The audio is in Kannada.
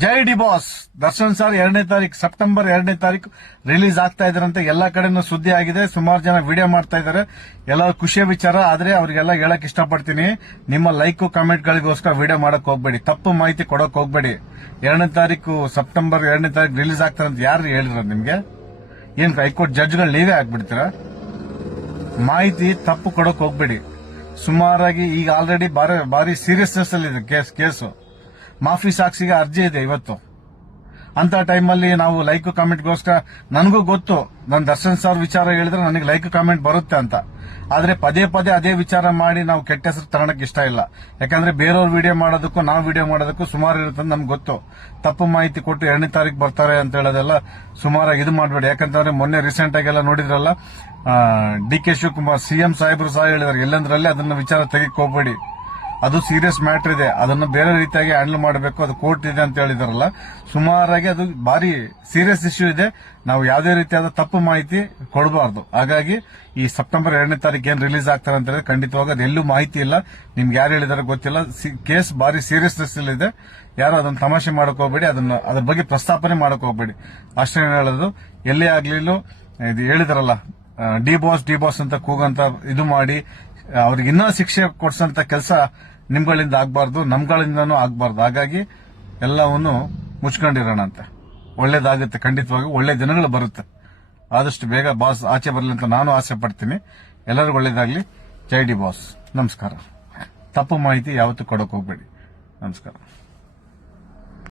ಜೈ ಡಿ ಬಾಸ್ ದರ್ಶನ್ ಸರ್ 2ನೇ ತಾರೀಕು ಸೆಪ್ಟೆಂಬರ್ 2ನೇ ತಾರೀಕು ರಿಲೀಸ್ ಆಗ್ತಾ ಇದ್ರಂತೆ. ಎಲ್ಲಾ ಕಡೆನೂ ಸುದ್ದಿ ಆಗಿದೆ. ಸುಮಾರು ಜನ ವಿಡಿಯೋ ಮಾಡ್ತಾ ಇದ್ದಾರೆ. ಎಲ್ಲ ಖುಷಿಯ ವಿಚಾರ. ಆದ್ರೆ ಅವ್ರಿಗೆಲ್ಲ ಹೇಳಕ್ ಇಷ್ಟಪಡ್ತೀನಿ, ನಿಮ್ಮ ಲೈಕ್ ಕಾಮೆಂಟ್ ಗಳಿಗೋಸ್ಕರ ವಿಡಿಯೋ ಮಾಡಕ್ ಹೋಗ್ಬೇಡಿ, ತಪ್ಪು ಮಾಹಿತಿ ಕೊಡಕ್ ಹೋಗ್ಬೇಡಿ. 2ನೇ ತಾರೀಕು ಸೆಪ್ಟೆಂಬರ್ 2ನೇ ತಾರೀಕು ರಿಲೀಸ್ ಆಗ್ತಾರಂತ ಯಾರು ಹೇಳಿದ್ರ ನಿಮ್ಗೆ? ಏನ್ ಹೈಕೋರ್ಟ್ ಜಡ್ಜ್ಗಳು ನೀವೇ ಆಗ್ಬಿಡ್ತೀರಾ? ಮಾಹಿತಿ ತಪ್ಪು ಕೊಡಕ್ ಹೋಗ್ಬೇಡಿ. ಸುಮಾರಾಗಿ ಈಗ ಆಲ್ರೆಡಿ ಬಾರಿ ಸೀರಿಯಸ್ನೆಸ್ ಅಲ್ಲಿ ಇದೆ ಕೇಸು. ಮಾಫಿ ಸಾಕ್ಷಿಗೆ ಅರ್ಜಿ ಇದೆ ಇವತ್ತು. ಅಂತ ಟೈಮಲ್ಲಿ ನಾವು ಲೈಕ್ ಕಾಮೆಂಟ್ಗೋಸ್ಕರ, ನನಗೂ ಗೊತ್ತು ನನ್ನ ದರ್ಶನ್ ಸರ್ ವಿಚಾರ ಹೇಳಿದ್ರೆ ನನಗೆ ಲೈಕ್ ಕಾಮೆಂಟ್ ಬರುತ್ತೆ ಅಂತ. ಆದ್ರೆ ಪದೇ ಪದೇ ಅದೇ ವಿಚಾರ ಮಾಡಿ ನಾವು ಕೆಟ್ಟ ಹೆಸರು ತಗೊಳಕ್ ಇಷ್ಟ ಇಲ್ಲ. ಯಾಕಂದ್ರೆ ಬೇರೆಯವ್ರು ವಿಡಿಯೋ ಮಾಡೋದಕ್ಕೂ ನಾವು ವಿಡಿಯೋ ಮಾಡೋದಕ್ಕೂ ಸುಮಾರು ಇರುತ್ತೆ ನಮ್ಗೆ ಗೊತ್ತು. ತಪ್ಪು ಮಾಹಿತಿ ಕೊಟ್ಟು 2ನೇ ತಾರೀಕು ಬರ್ತಾರೆ ಅಂತ ಹೇಳೋದೆಲ್ಲ ಸುಮಾರಾಗಿ ಇದು ಮಾಡಬೇಡಿ. ಯಾಕಂತಂದ್ರೆ ಮೊನ್ನೆ ರೀಸೆಂಟ್ ಆಗಿ ಎಲ್ಲ ನೋಡಿದ್ರಲ್ಲ, DK ಶಿವಕುಮಾರ್ CM ಸಾಹೇಬರು ಸಹ ಹೇಳಿದಾರೆ, ಎಲ್ಲಂದ್ರಲ್ಲಿ ಅದನ್ನ ವಿಚಾರ ತೆಗಿಕ್ ಹೋಗ್ಬೇಡಿ, ಅದು ಸೀರಿಯಸ್ ಮ್ಯಾಟರ್ ಇದೆ, ಅದನ್ನು ಬೇರೆ ರೀತಿಯಾಗಿ ಹ್ಯಾಂಡಲ್ ಮಾಡಬೇಕು, ಅದು ಕೋರ್ಟ್ ಇದೆ ಅಂತ ಹೇಳಿದಾರಲ್ಲ. ಸುಮಾರಾಗಿ ಅದು ಬಾರಿ ಸೀರಿಯಸ್ ಇಶ್ಯೂ ಇದೆ. ನಾವು ಯಾವುದೇ ರೀತಿಯಾದ ತಪ್ಪು ಮಾಹಿತಿ ಕೊಡಬಾರ್ದು. ಹಾಗಾಗಿ ಈ ಸೆಪ್ಟೆಂಬರ್ 2ನೇ ತಾರೀಕು ಏನ್ ರಿಲೀಸ್ ಆಗ್ತಾರೆ ಅಂತ ಹೇಳಿದ್ರೆ ಖಂಡಿತವಾಗಿ ಅದು ಎಲ್ಲೂ ಮಾಹಿತಿ ಇಲ್ಲ. ನಿಮ್ಗೆ ಯಾರು ಹೇಳಿದಾರೆ ಗೊತ್ತಿಲ್ಲ. ಕೇಸ್ ಬಾರಿ ಸೀರಿಯಸ್ನೆಸ್ ಇದೆ. ಯಾರು ಅದನ್ನ ತಮಾಷೆ ಮಾಡಕ್ ಹೋಗ್ಬೇಡಿ, ಅದ್ರ ಬಗ್ಗೆ ಪ್ರಸ್ತಾಪನೆ ಮಾಡಕ್ ಹೋಗ್ಬೇಡಿ. ಅಷ್ಟೇ ಹೇಳೋದು. ಎಲ್ಲೇ ಆಗ್ಲಿಲ್ಲ, ಇದು ಹೇಳಿದಾರಲ್ಲ, ಡಿ ಬಾಸ್ ಅಂತ ಕೂಗಂತ ಇದು ಮಾಡಿ ಅವ್ರಿಗೆ ಇನ್ನೂ ಶಿಕ್ಷೆ ಕೊಡ್ಸಂತ ಕೆಲಸ ನಿಮ್ಗಳಿಂದ ಆಗ್ಬಾರ್ದು, ನಮ್ಗಳಿಂದನೂ ಆಗ್ಬಾರ್ದು. ಹಾಗಾಗಿ ಎಲ್ಲವನ್ನು ಮುಚ್ಕೊಂಡಿರೋಣ ಅಂತ. ಒಳ್ಳೇದಾಗುತ್ತೆ, ಖಂಡಿತವಾಗಿ ಒಳ್ಳೆ ದಿನಗಳು ಬರುತ್ತೆ. ಆದಷ್ಟು ಬೇಗ ಬಾಸ್ ಆಚೆ ಬರಲಿ ಅಂತ ನಾನು ಆಸೆ ಪಡ್ತೀನಿ. ಎಲ್ಲರಿಗೂ ಒಳ್ಳೇದಾಗ್ಲಿ. ಜೈ ಡಿ ಬಾಸ್. ನಮಸ್ಕಾರ. ತಪ್ಪು ಮಾಹಿತಿ ಯಾವತ್ತೂ ಕೊಡಕ್ ಹೋಗ್ಬೇಡಿ. ನಮಸ್ಕಾರ.